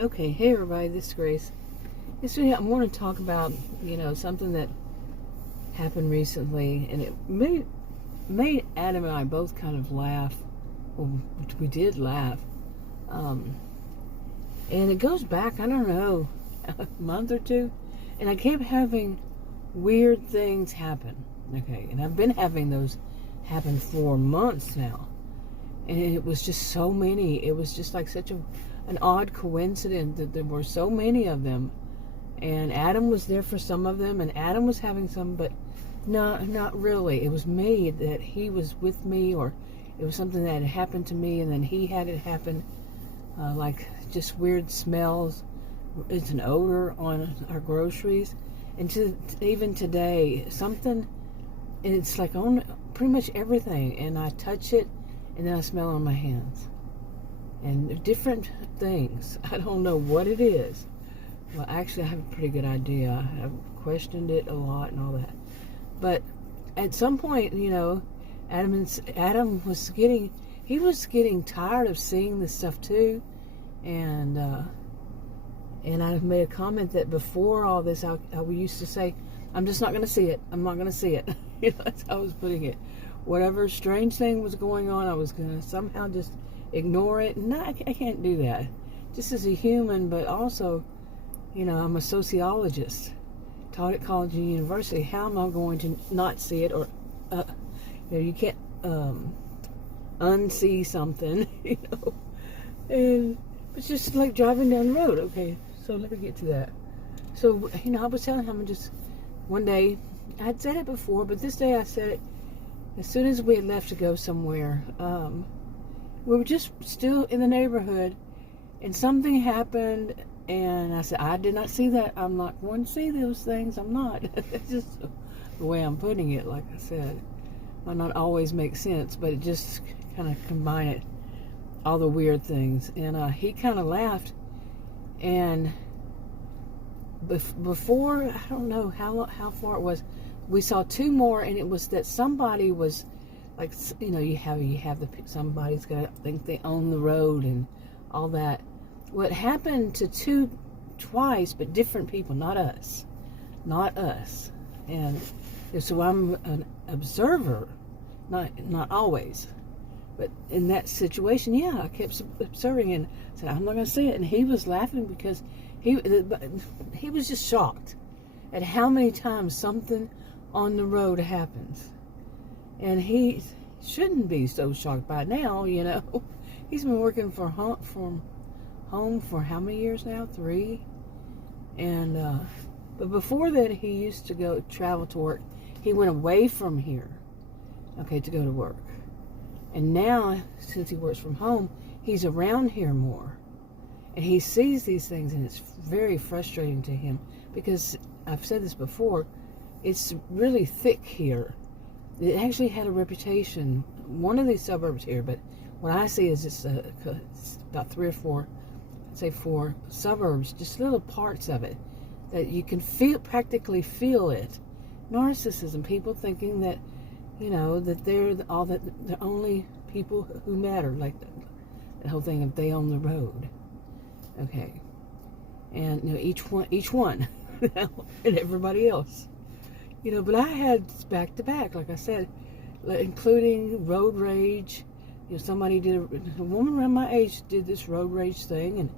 Okay, hey everybody, this is Grace. I want to talk about, something that happened recently, and it made Adam and I both kind of laugh. Well, we did laugh. And it goes back, I don't know, a month or two, and I kept having weird things happen. Okay, and I've been having those happen for months now. And it was just so many. It was just like such an odd coincidence that there were so many of them. And Adam was there for some of them, and Adam was having some, but not really. It was me that he was with me, or it was something that had happened to me, and then he had it happen. Like just weird smells. It's an odor on our groceries. And even today, something, and it's like on pretty much everything. And I touch it, and then I smell it on my hands. And different things. I don't know what it is. Well, actually, I have a pretty good idea. I've questioned it a lot and all that. But at some point, Adam was getting tired of seeing this stuff too. And I made a comment that before all this, I used to say, I'm just not going to see it. I'm not going to see it. That's how I was putting it. Whatever strange thing was going on, I was going to somehow just ignore it. No, I can't do that. Just as a human, but also, I'm a sociologist. Taught at college and university. How am I going to not see it? Or, you can't unsee something, And it's just like driving down the road. Okay, so let me get to that. So, I was telling him one day, I'd said it before, but this day I said it as soon as we had left to go somewhere. We were just still in the neighborhood, and something happened, and I said, I did not see that. I'm not going to see those things. I'm not. It's just the way I'm putting it, like I said. Might not always make sense, but it just kind of combined all the weird things. And he kind of laughed, and before, I don't know how far it was, we saw two more, and it was that somebody was, like, you have somebody's got to think they own the road and all that. What happened to twice, but different people, not us. And so I'm an observer, not always, but in that situation, I kept observing and said, I'm not going to see it. And he was laughing because he was just shocked at how many times something on the road happens. And he shouldn't be so shocked by it now, He's been working from home for how many years now? 3. And but before that, he used to travel to work. He went away from here, to go to work. And now, since he works from home, he's around here more. And he sees these things, and it's very frustrating to him because, I've said this before, it's really thick here. It actually had a reputation, one of these suburbs here, but what I see is it's about 3 or 4, I'd say 4 suburbs, just little parts of it, that you can practically feel it. Narcissism, people thinking that, that they're the only people who matter, like the whole thing of they own the road. Okay. And, each one, and everybody else. But I had back to back, like I said, including road rage. Somebody a woman around my age did this road rage thing and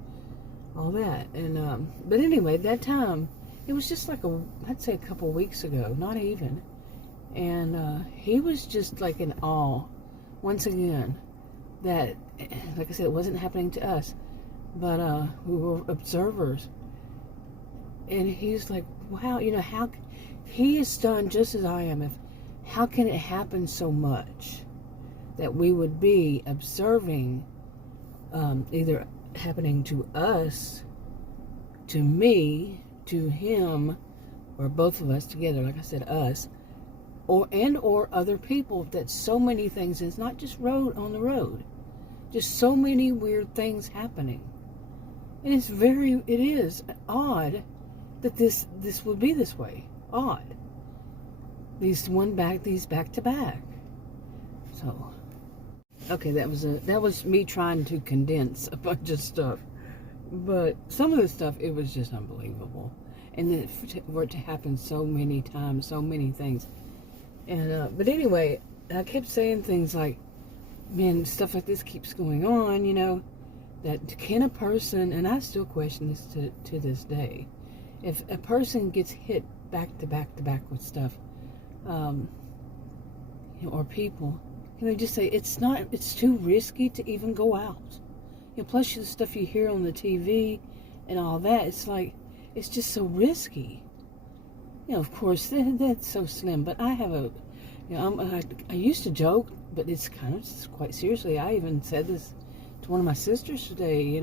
all that. And, but anyway, that time, it was just like I'd say a couple weeks ago, not even. And, he was just like in awe, once again, that, like I said, it wasn't happening to us, but, we were observers. And he's like, wow, how he is stunned just as I am. How can it happen so much that we would be observing either happening to us, to me, to him, or both of us together, like I said, us, or other people, that so many things, it's not just on the road, just so many weird things happening. And it is odd that this would be this way. Odd. These back to back. So, okay, that was me trying to condense a bunch of stuff. But some of the stuff, it was just unbelievable. And then for it to happen so many times, so many things. And but anyway, I kept saying things like, man, stuff like this keeps going on, that can a person, and I still question this to this day, if a person gets hit back to back to back with stuff, or people, can they just say, it's too risky to even go out? Plus the stuff you hear on the TV and all that, it's like, it's just so risky. Of course, that's so slim, but I have I used to joke, but it's quite seriously. I even said this to one of my sisters today,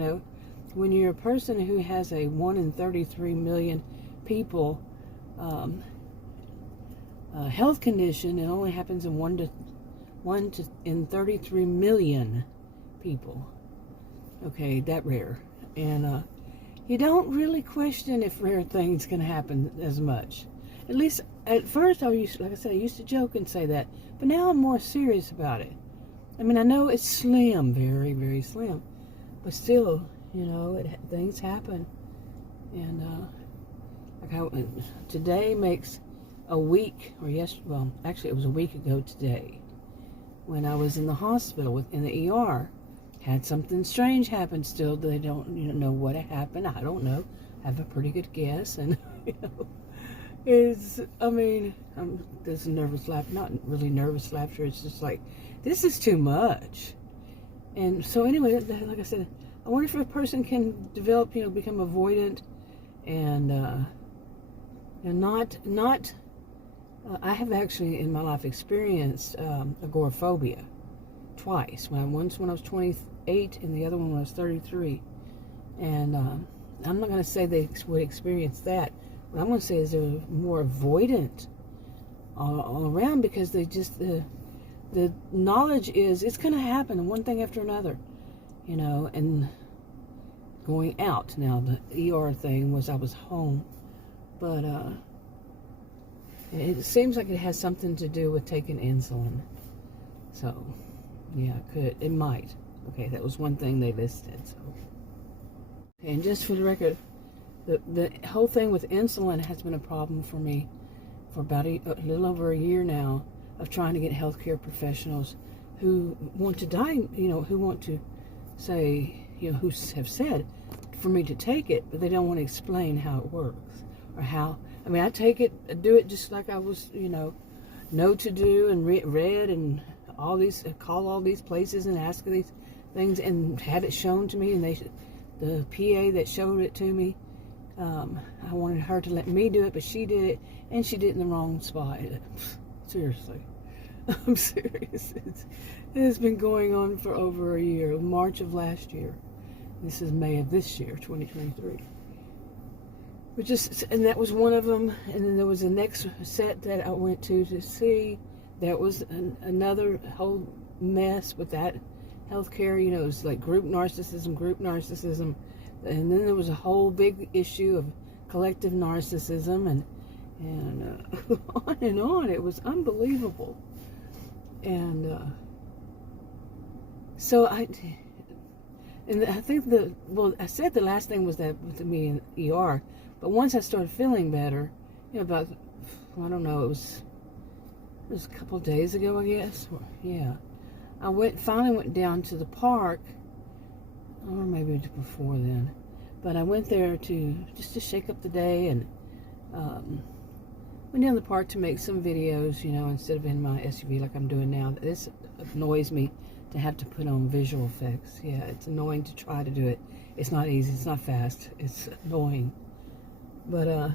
when you're a person who has a 1 in 33 million people health condition, it only happens in 1 in 33 million people. Okay, that rare. And you don't really question if rare things can happen as much. At least at first, I used to joke and say that, but now I'm more serious about it. I mean, I know it's slim, very, very slim, but still, things happen. And today makes a week, actually it was a week ago today, when I was in the hospital in the ER. Had something strange happen still. They don't know what happened. I don't know. I have a pretty good guess. And, there's nervous laughter. Not really nervous laughter. It's just like, this is too much. And so anyway, like I said, I wonder if a person can develop, become avoidant and not I have actually in my life experienced agoraphobia twice. Once when I was 28 and the other one when I was 33. And I'm not going to say they would experience that. What I'm going to say is they're more avoidant all around, because they just, the knowledge is it's going to happen, one thing after another, and going out. Now, the ER thing was I was home, but it seems like it has something to do with taking insulin. So, yeah, it might. Okay, that was one thing they listed. So, and just for the record, the whole thing with insulin has been a problem for me for about a little over a year now, of trying to get healthcare professionals who want to who want to say, who have said for me to take it, but they don't want to explain how it works or how. I mean, I take it, do it just like I was, know to do, and read and all these, call all these places and ask these things, and had it shown to me, and the PA that showed it to me, I wanted her to let me do it, but she did it, and she did it in the wrong spot. Seriously. I'm serious. It has been going on for over a year, March of last year. This is May of this year, 2023. And that was one of them, and then there was the next set that I went to see. That was another whole mess with that healthcare. It was like group narcissism, and then there was a whole big issue of collective narcissism, and on and on. It was unbelievable. And so I think I said the last thing was that with me in ER, but once I started feeling better, about, I don't know, it was a couple of days ago, I guess. Yeah, I finally went down to the park, or maybe before then, but I went there just to shake up the day, and went down the park to make some videos, instead of in my SUV like I'm doing now. This annoys me to have to put on visual effects. Yeah, it's annoying to try to do it. It's not easy. It's not fast. It's annoying. But I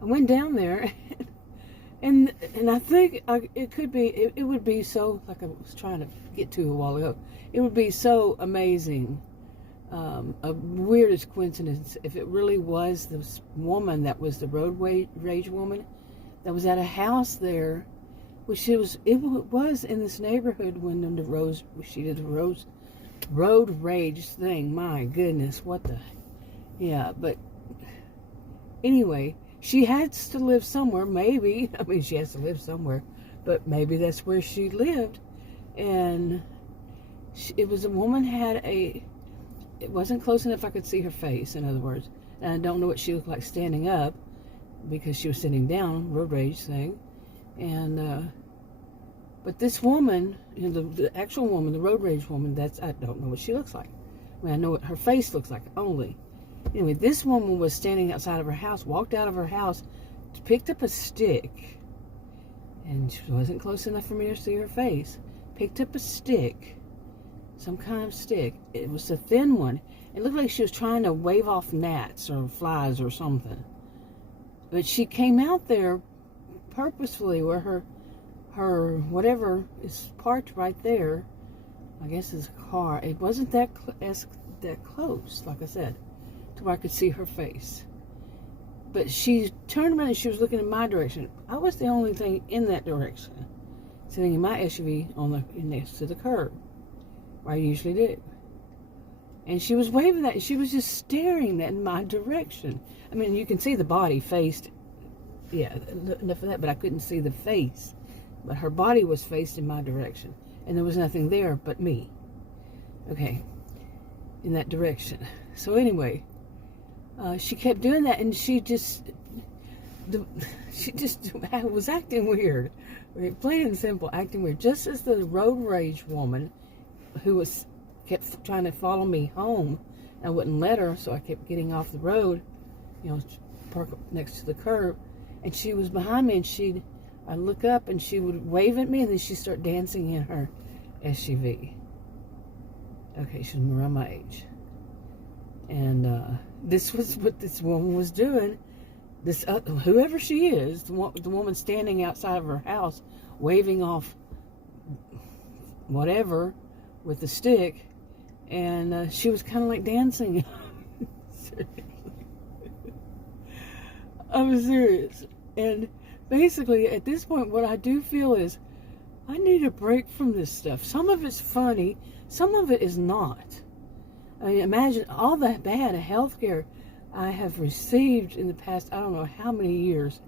went down there, and I think it could be, it would be so, like I was trying to get to a while ago, it would be so amazing, a weirdest coincidence, if it really was this woman that was the road rage woman that was at a house there, which it was in this neighborhood when she did the road rage thing. My goodness, yeah, but anyway, she has to live somewhere, maybe. I mean, she has to live somewhere, but maybe that's where she lived. And it was a woman had it wasn't close enough I could see her face, in other words. And I don't know what she looked like standing up because she was sitting down, road rage thing. And, but this woman, the actual woman, the road rage woman, I don't know what she looks like. I mean, I know what her face looks like only. Anyway, this woman was standing outside of her house, walked out of her house, picked up a stick, and she wasn't close enough for me to see her face. Picked up a stick, some kind of stick. It was a thin one. It looked like she was trying to wave off gnats or flies or something. But she came out there purposefully where her whatever is parked right there. I guess it's a car. It wasn't that close, like I said, to where I could see her face. But she turned around and she was looking in my direction. I was the only thing in that direction, sitting in my SUV next to the curb, where I usually do. And she was waving that, and she was just staring in my direction. I mean, you can see the body faced, yeah, enough of that, but I couldn't see the face. But her body was faced in my direction, and there was nothing there but me. Okay, in that direction. So anyway, she kept doing that, and she just was acting weird. Plain and simple, acting weird. Just as the road rage woman who kept trying to follow me home, I wouldn't let her, so I kept getting off the road, park next to the curb, and she was behind me, and I'd look up, and she would wave at me, and then she'd start dancing in her SUV. Okay, she was around my age. And this was what this woman was doing. This whoever she is, the woman standing outside of her house, waving off whatever with the stick, and she was kind of like dancing. I'm serious. And basically, at this point, what I do feel is I need a break from this stuff. Some of it's funny, some of it is not. I mean, imagine all that bad health care I have received in the past, I don't know how many years,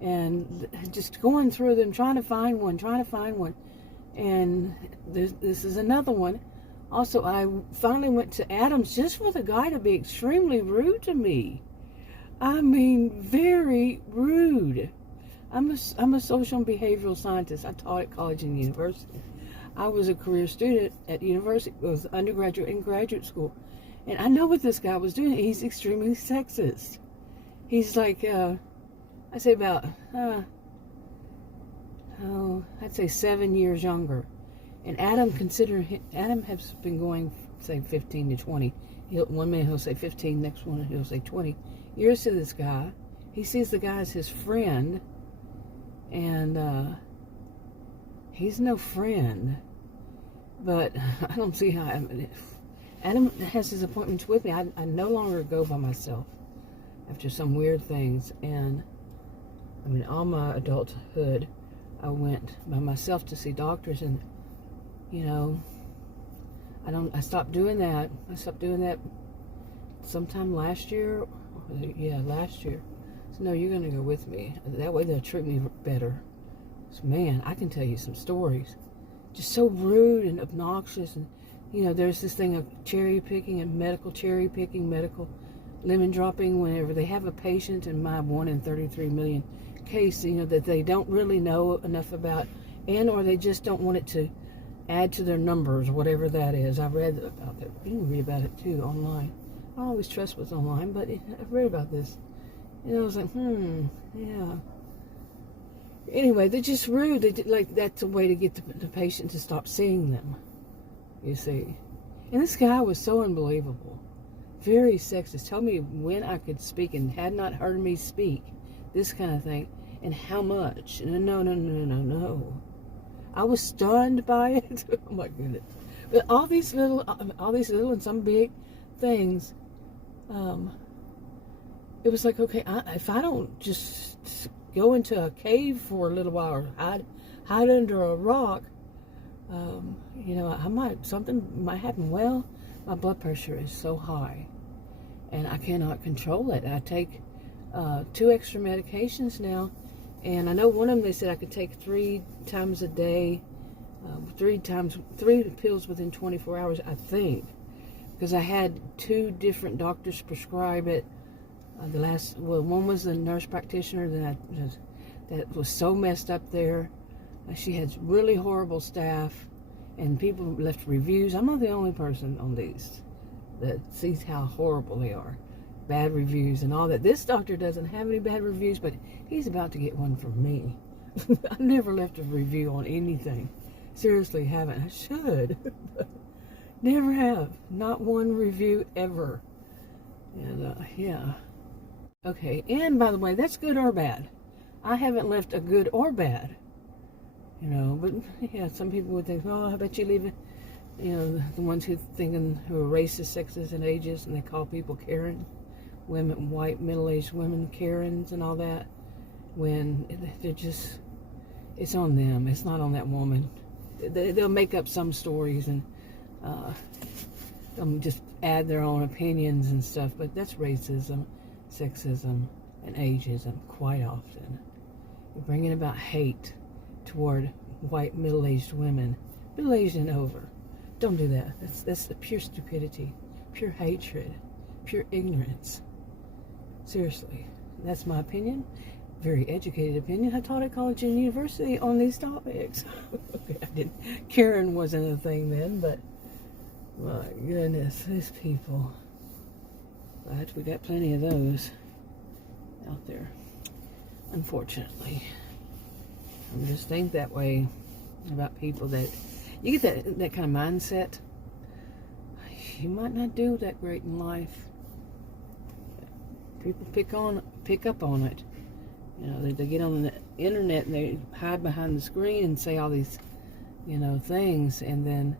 and just going through them, trying to find one, and this is another one. Also, I finally went to Adams just for the guy to be extremely rude to me. I mean, very rude. I'm a social and behavioral scientist. I taught at college and university. I was a career student at university, both undergraduate and graduate school. And I know what this guy was doing. He's extremely sexist. He's like, I'd say about, I'd say 7 years younger. And Adam has been going, say, 15 to 20. One minute he'll say 15, next one he'll say 20 years to this guy. He sees the guy as his friend, and he's no friend. But I don't see how. Adam has his appointments with me. I no longer go by myself after some weird things. And I mean, all my adulthood, I went by myself to see doctors, and I stopped doing that. I stopped doing that sometime last year. Yeah, last year. So no, you're gonna go with me. That way they'll treat me better. So, man, I can tell you some stories. Just so rude and obnoxious, and there's this thing of cherry picking and medical lemon dropping whenever they have a patient in my 1 in 33 million case, that they don't really know enough about, or they just don't want it to add to their numbers, whatever that is. I've read about that. You can read about it too online. I don't always trust what's online, but I've read about this. I was like, yeah. Anyway, they're just rude. That's a way to get the patient to stop seeing them, you see. And this guy was so unbelievable. Very sexist. Told me when I could speak and had not heard me speak. This kind of thing. And how much. No. I was stunned by it. Oh my goodness. But all these little and some big things, it was like, okay, if I don't just go into a cave for a little while, or hide under a rock, something might happen. Well, my blood pressure is so high, and I cannot control it. I take 2 extra medications now, and I know one of them they said I could take 3 times a day, 3 pills within 24 hours, I think. because I had 2 different doctors prescribe it. One was a nurse practitioner that was so messed up there. She had really horrible staff, and people left reviews. I'm not the only person on these that sees how horrible they are. Bad reviews and all that. This doctor doesn't have any bad reviews, but he's about to get one from me. I've never left a review on anything. Seriously, haven't. I should. Never have. Not one review ever. And, yeah. Okay, and by the way, that's good or bad. I haven't left a good or bad. You know, but, yeah, some people would think, oh, I bet you leave it. You know, the ones who are racist, sexist, and ageist, and they call people Karen. Women, white, middle-aged women, Karens, and all that. When they're just, it's on them. It's not on that woman. They'll make up some stories and they'll just add their own opinions and stuff, but that's racism, sexism, and ageism quite often. You're bringing about hate toward white, middle-aged women, middle-aged and over. Don't do that. That's pure stupidity, pure hatred, pure ignorance. Seriously, that's my opinion. Very educated opinion. I taught at college and university on these topics. Okay, I didn't. Karen wasn't a thing then, but my goodness, these people. But we got plenty of those out there, unfortunately. I just think that way about people that you get that kind of mindset. You might not do that great in life. People pick up on it. You know, they get on the internet and they hide behind the screen and say all these, you know, things, and then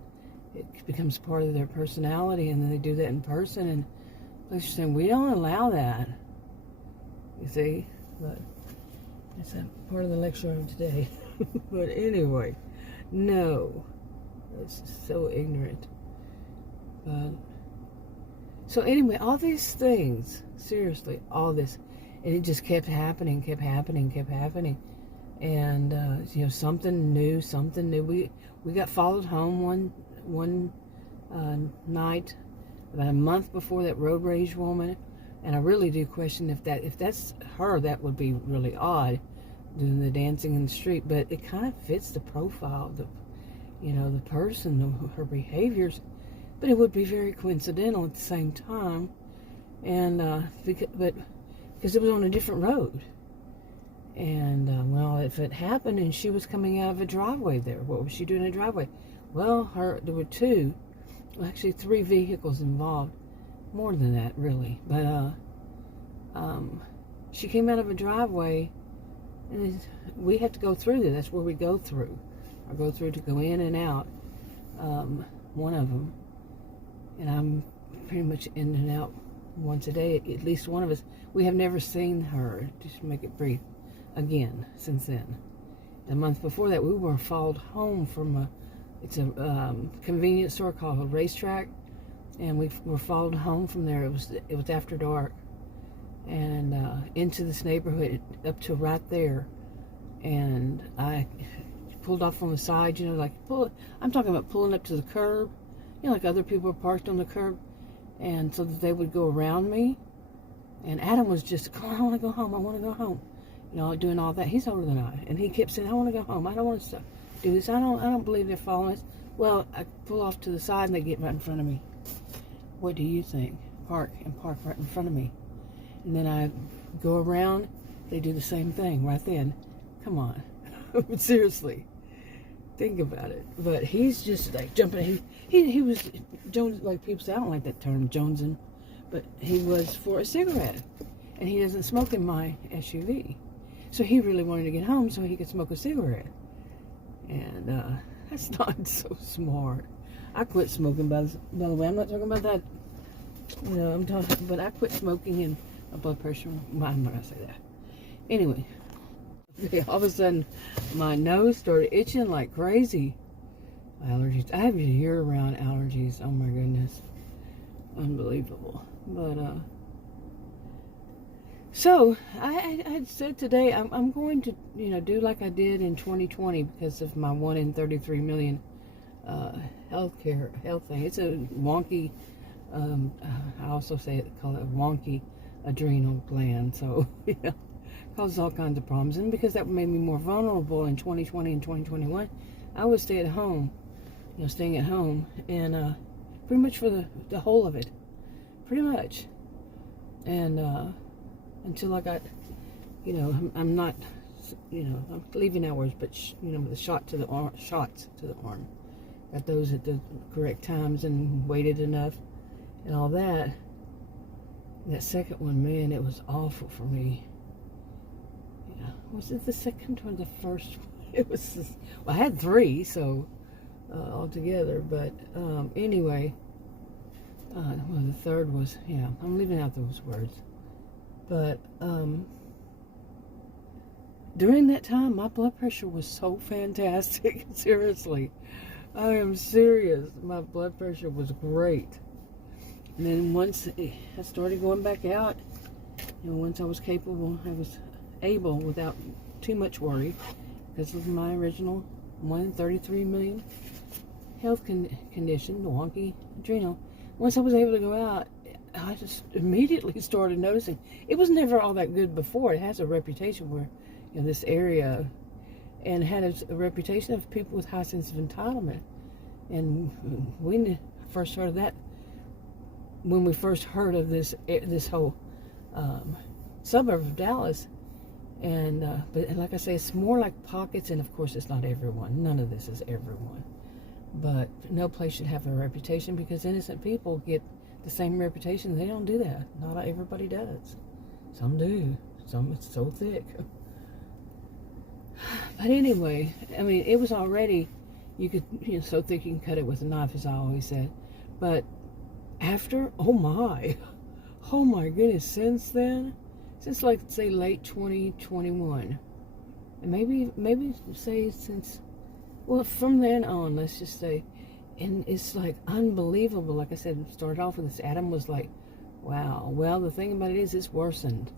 it becomes part of their personality, and then they do that in person, and they're saying, we don't allow that. You see? But that's a part of the lecture of today. But anyway, no. It's so ignorant. So anyway, all these things, seriously, all this, and it just kept happening. And, you know, something new. We got followed home one night, about a month before that road rage woman. And I really do question if that's her, that would be really odd, doing the dancing in the street. But it kind of fits the profile, the person, her behaviors. But it would be very coincidental at the same time. And, because it was on a different road. And, well, if it happened and she was coming out of a driveway there, what was she doing in a driveway? Well, there were 2, actually 3 vehicles involved. More than that, really. But, she came out of a driveway, and we have to go through there. That's where we go through. I go through to go in and out, one of them. And I'm pretty much in and out once a day, at least one of us. We have never seen her, just to make it brief, again since then. The month before that, we were followed home from it's a convenience store called a Racetrack, and we were followed home from there. It was after dark, and into this neighborhood up to right there, and I pulled off on the side, you know, like I'm talking about pulling up to the curb, you know, like other people are parked on the curb, and so that they would go around me. And Adam was just, come on, I want to go home. You know, doing all that. He's older than I. And he kept saying, I want to go home. I don't want to do this. I don't believe they're following us. Well, I pull off to the side and they get right in front of me. What do you think? Park right in front of me. And then I go around. They do the same thing right then. Come on. Seriously. Think about it. But he's just like jumping. He was Jones, like people say, I don't like that term, jonesing. But he was for a cigarette, and he doesn't smoke in my SUV. So he really wanted to get home so he could smoke a cigarette. And that's not so smart. I quit smoking, by the way. I'm not talking about that. You know, I'm talking, but I quit smoking, and my blood pressure, I'm not going to say that. Anyway, all of a sudden, my nose started itching like crazy. Allergies. I have year-round allergies. Oh, my goodness. Unbelievable. But so I had said today I'm going to, you know, do like I did in 2020 because of my 1 in 33 million health thing. It's a wonky I also call it wonky adrenal gland. So, yeah, causes all kinds of problems. And because that made me more vulnerable in 2020 and 2021, I would stay at home, staying at home, and pretty much for the whole of it, pretty much. And until I got, I'm not, I'm leaving hours, but the shots to the arm, got those at the correct times and waited enough, and all that. That second one, man, it was awful for me. Yeah, was it the second or the first one? It was. I had 3, so altogether. But anyway, the third was. Yeah, I'm leaving out those words. But during that time, my blood pressure was so fantastic. Seriously, I am serious. My blood pressure was great. And then once I started going back out, once I was able without too much worry, because of my original 1 in 33 million health condition, the wonky adrenal. Once I was able to go out, I just immediately started noticing. It was never all that good before. It has a reputation where, this area, and had a reputation of people with high sense of entitlement. And we first heard of that when we first heard of this whole suburb of Dallas. And but like I say, it's more like pockets, and of course it's not everyone. None of this is everyone. But no place should have a reputation, because innocent people get the same reputation. They don't do that. Not everybody does. Some do. Some, it's so thick. But anyway, I mean, it was already, you could, so thick you can cut it with a knife, as I always said. But after, oh my goodness, since then, since like, say, late 2021, and maybe say since, well, from then on, let's just say, and it's like unbelievable. Like I said, it started off with this. Adam was like, wow. Well, the thing about it is, it's worsened.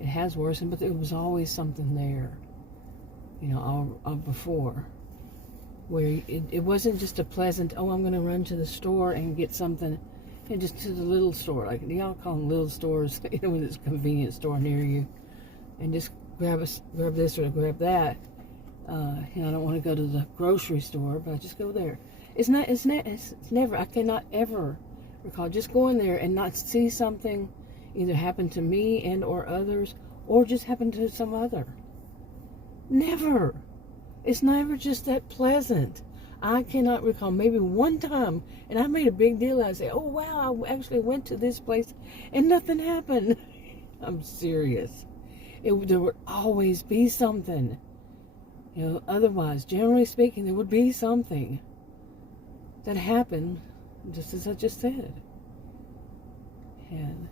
It has worsened, but there was always something there, before, where it wasn't just a pleasant, oh, I'm going to run to the store and get something, and just to the little store, like y'all call them little stores, when it's a convenience store near you, and just grab this or grab that. I don't want to go to the grocery store, but I just go there. It's never, I cannot ever recall just going there and not see something either happen to me and or others, or just happen to some other. Never. It's never just that pleasant. I cannot recall, maybe one time, and I made a big deal. I say, oh wow, I actually went to this place and nothing happened. I'm serious. There would always be something. Otherwise, generally speaking, there would be something that happened, just as I just said. And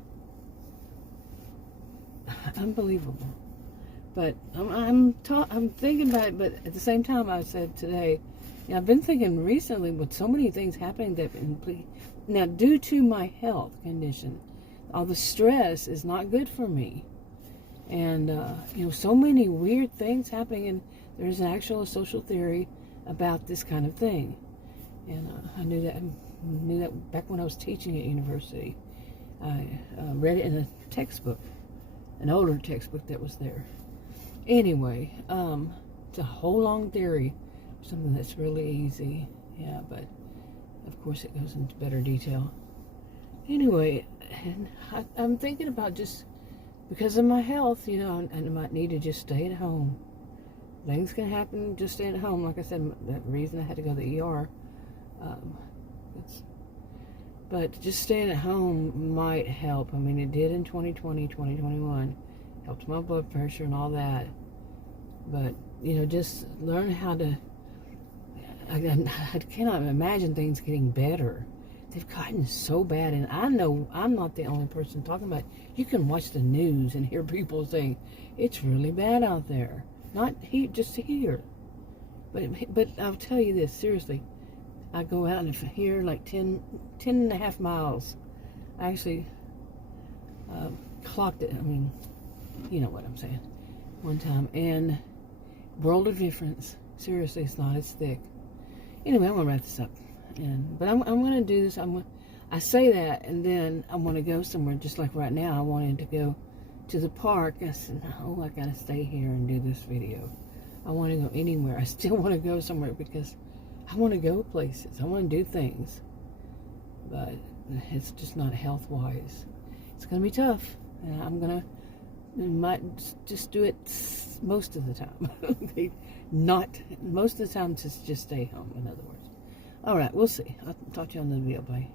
unbelievable. But I'm thinking about it. But at the same time, I said today, I've been thinking recently with so many things happening that now, due to my health condition, all the stress is not good for me, and so many weird things happening. And there's an actual social theory about this kind of thing, and I knew that back when I was teaching at university. I read it in a textbook, an older textbook that was there. Anyway, it's a whole long theory, something that's really easy, but of course it goes into better detail. Anyway, and I'm thinking about, just because of my health, I might need to just stay at home. Things can happen just staying at home. Like I said, that reason I had to go to the ER. But just staying at home might help. I mean, it did in 2020, 2021. Helped my blood pressure and all that. But, just learn how to... I cannot imagine things getting better. They've gotten so bad. And I know I'm not the only person talking about it. You can watch the news and hear people saying, it's really bad out there. Not here, just here. But I'll tell you this, seriously. I go out and here like 10 and a half miles. I actually clocked it. I mean, you know what I'm saying. One time. And world of difference. Seriously, it's not as thick. Anyway, I'm going to wrap this up. But I'm going to do this. I say that, and then I want to go somewhere, just like right now. I wanted to go to the park. I said, no, I got to stay here and do this video. I want to go anywhere. I still want to go somewhere because I want to go places. I want to do things. But it's just not health-wise. It's going to be tough. And I'm going to, might just do it most of the time. Not, most of the time, just stay home, in other words. All right, we'll see. I'll talk to you on the video. Bye.